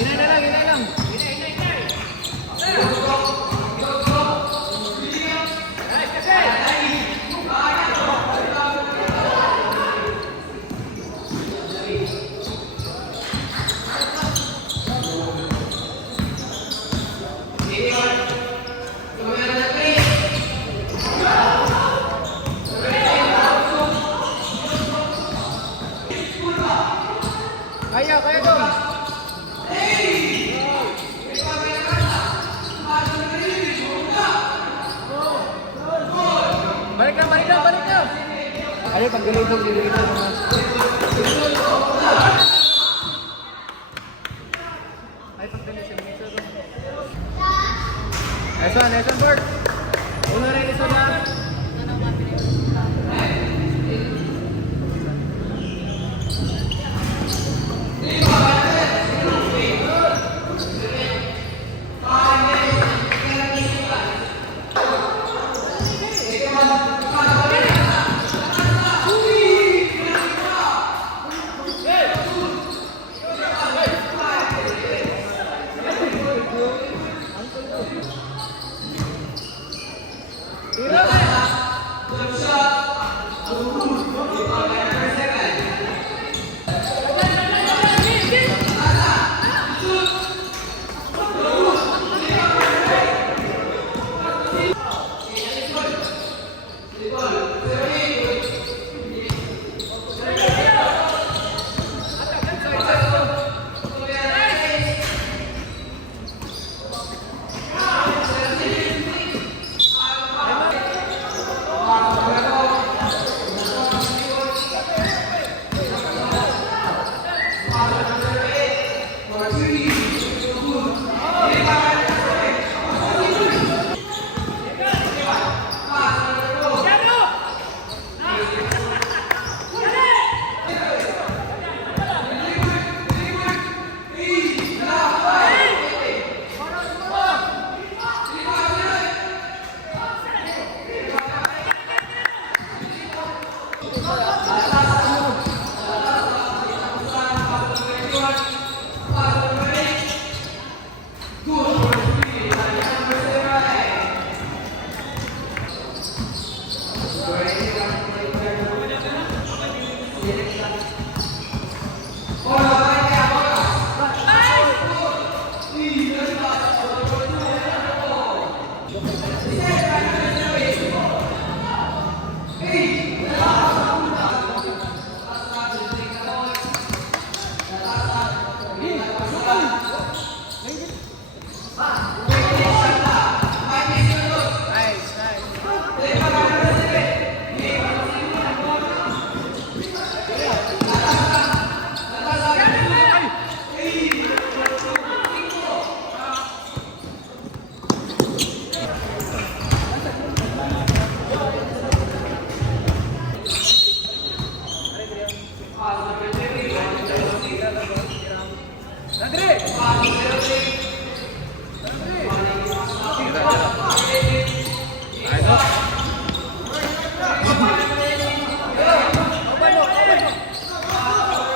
Hinay na lang, hinay lang. Hinay, hinay, hinay. Nice, kasi. Kaya, kaya dong. Balik na, balik na, balik na. Ay, pagdulog-dulog, dulog-dulog. Ay, pagdulog-dulog. Nice one, Bert. Una rin isa na.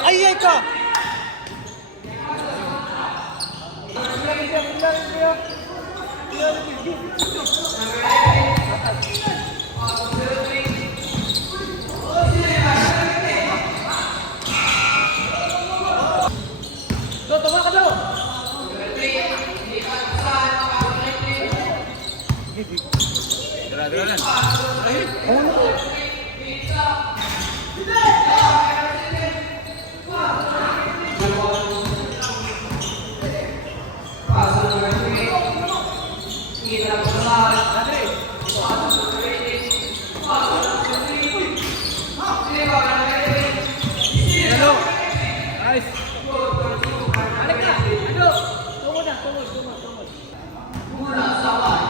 Ay, ka! Tama ka daw! Dala-dala na. Ay, ano ko? Nice. Balik na. Ano? Tungod na. Tungod. Muna saway.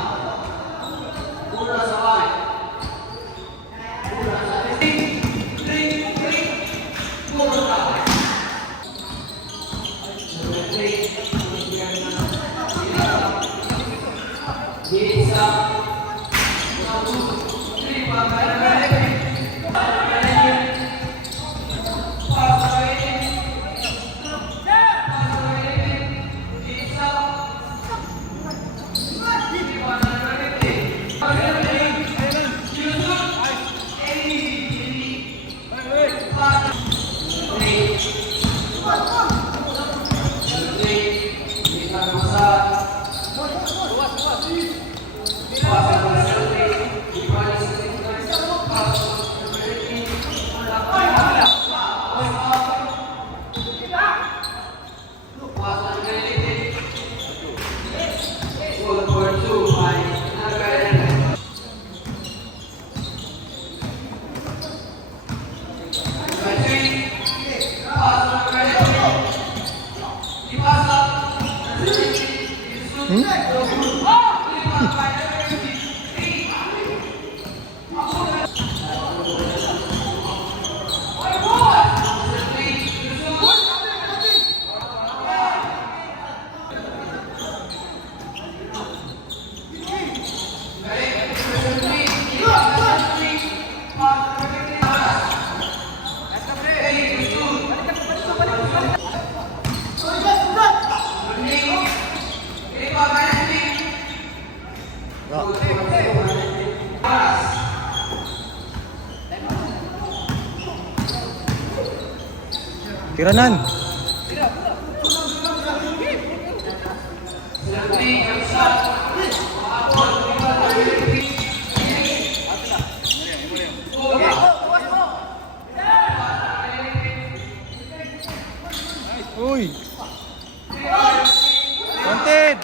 Tiranan. Uy. Wanted.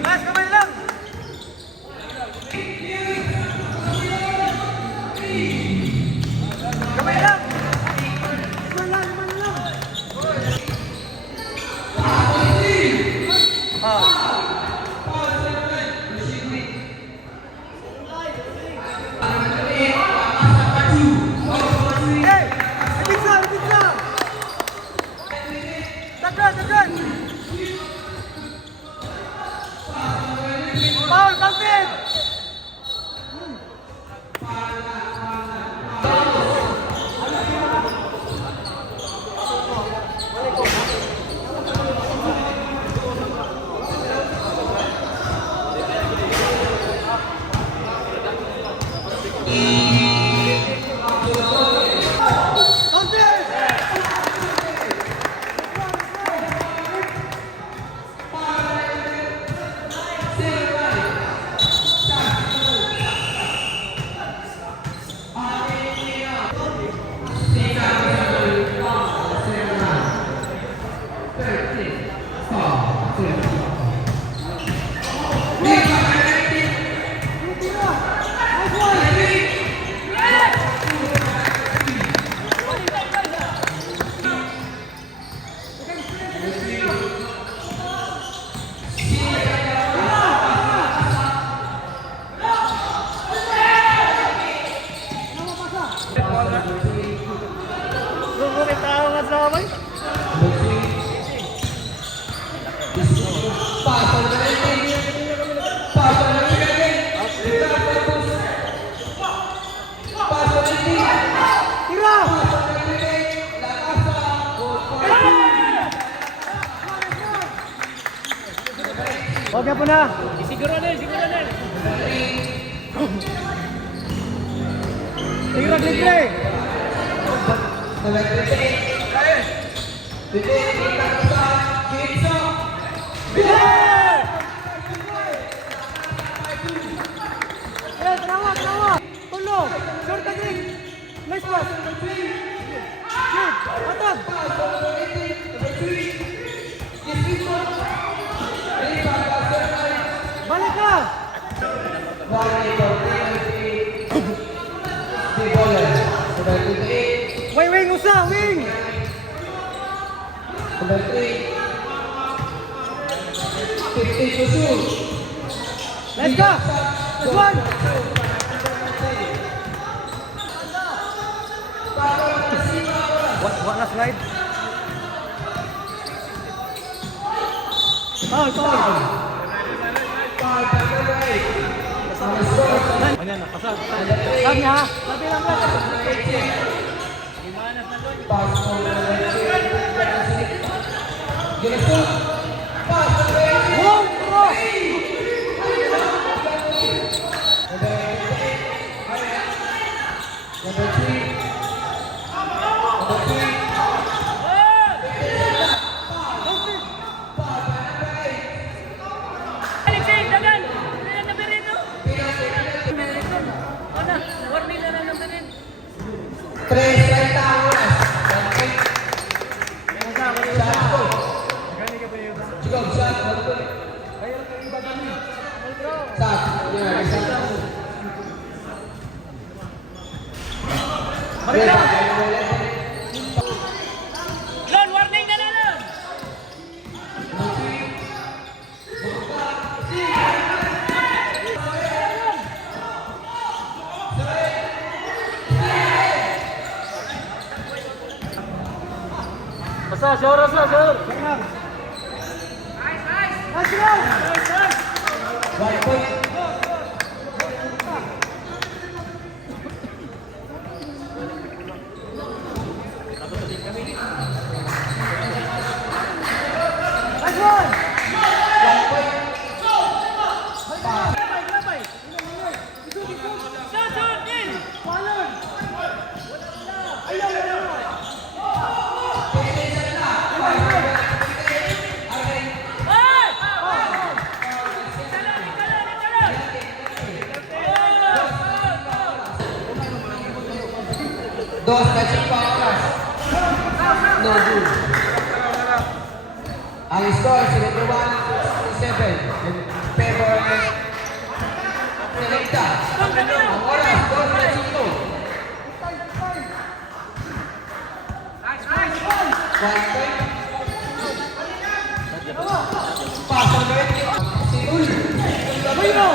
Last, kamay lang! Kamay lang! Kamay lang, kamay lang! Hey! Pizza! Pizza! Tagran! Tagran! Paul! Pampin! Okay po na. Siguro na, siguro na. Tira libre. Terawa, terawa. Tulog. Short tagring. Nice pass. Shoot. Atag. Balik ka! Wing, usa, wing! Let's go! This one! What na slide? Foul! Ayan na, pasal. Sabi ha? Sabi lang ba? Limanas na doon. Wow! Tres, 30 horas. oras na, sir. Nice lang! 1 point. Nice one! 1 point. Labay! Palan! Ayaw! Dos, touching pa oras. No good. Ang score, 71-67. In favor ng Selecta. Ang oras, 2-5. 1 point. Pass on 20. Sinul. Ayun o!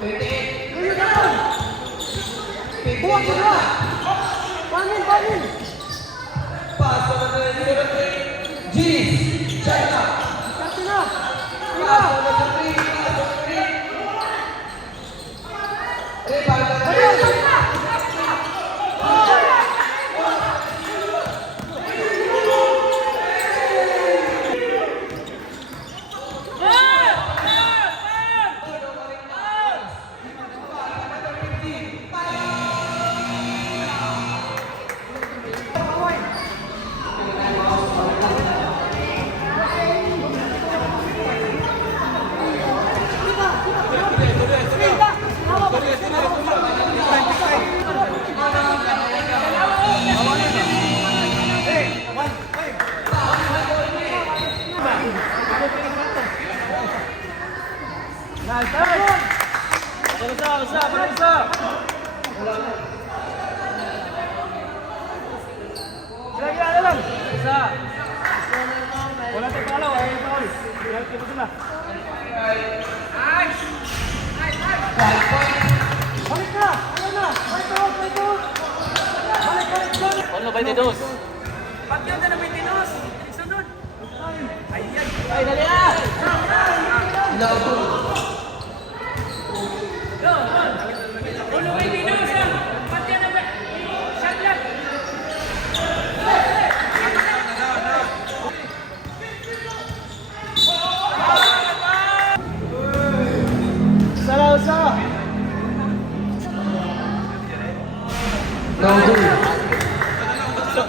28. Ayun na lang! Buwag ko na! Pangin! Pass on 23. G's. China. Kasi na! Pass on 23. Pass on 3. Rebound on 3. Isa. Lagi ada lang. Isa. Wala tayong pangalaw, ay foul. Penalty pa sila. Balik na! Ayun na! Balik out! Balik! Ano ba ito dos? Pagyan na ng 22. Sunod. Ay, dali na. No good. Ulo may binusan. Pagyan na. Shot lang. Isa. No good. Sir.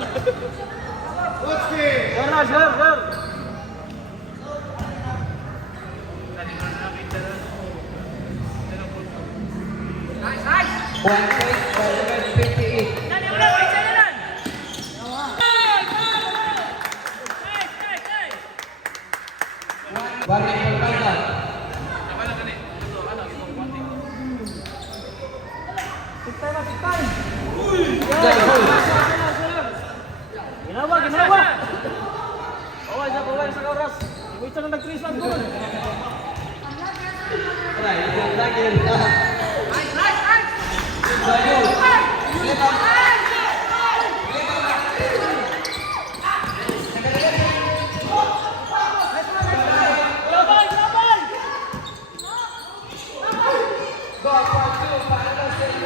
Nice, nice. 1 point for 58. Dali, ulit. Isa na lang. Nice. One minute for final. Take time! Just hold. Ginawa. Bawal sa oras. Wait lang nag-trace lang doon. Alright, it's a second. Nice, nice. Go for 2, final save.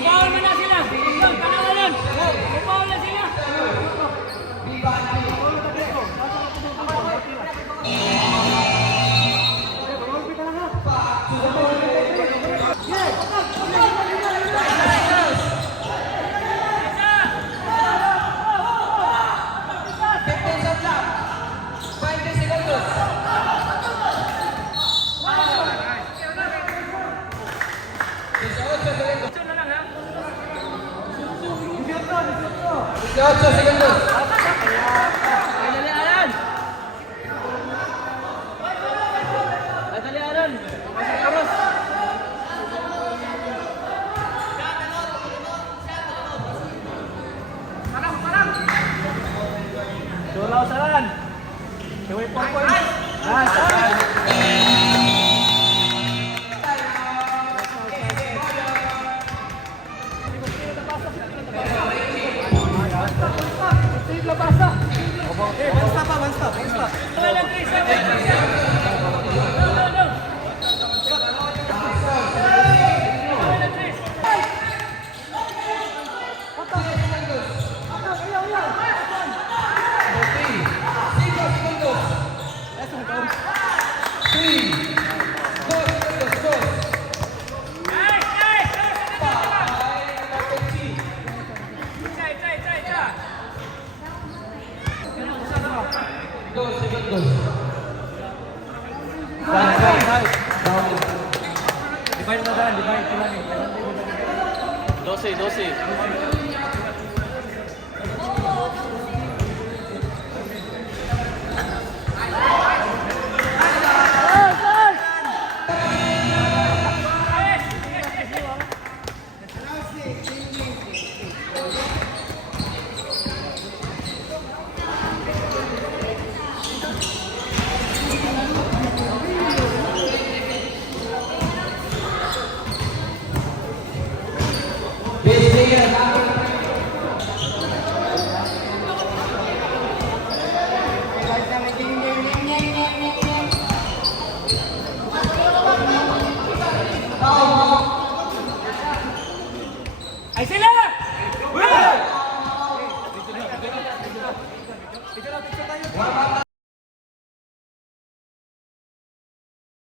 Bawal mo na sila. Ikaw, panawalan. Bawal na sila. Ito na lang, ha? 18 segundos. Dalianan. Sa oras. Parang. Sulaw salan. Kaway point. Nice, nice. Isa, isa. 2 segundos. Divide na daan, divide. 12. Base player. Ay sila! Picture tayo.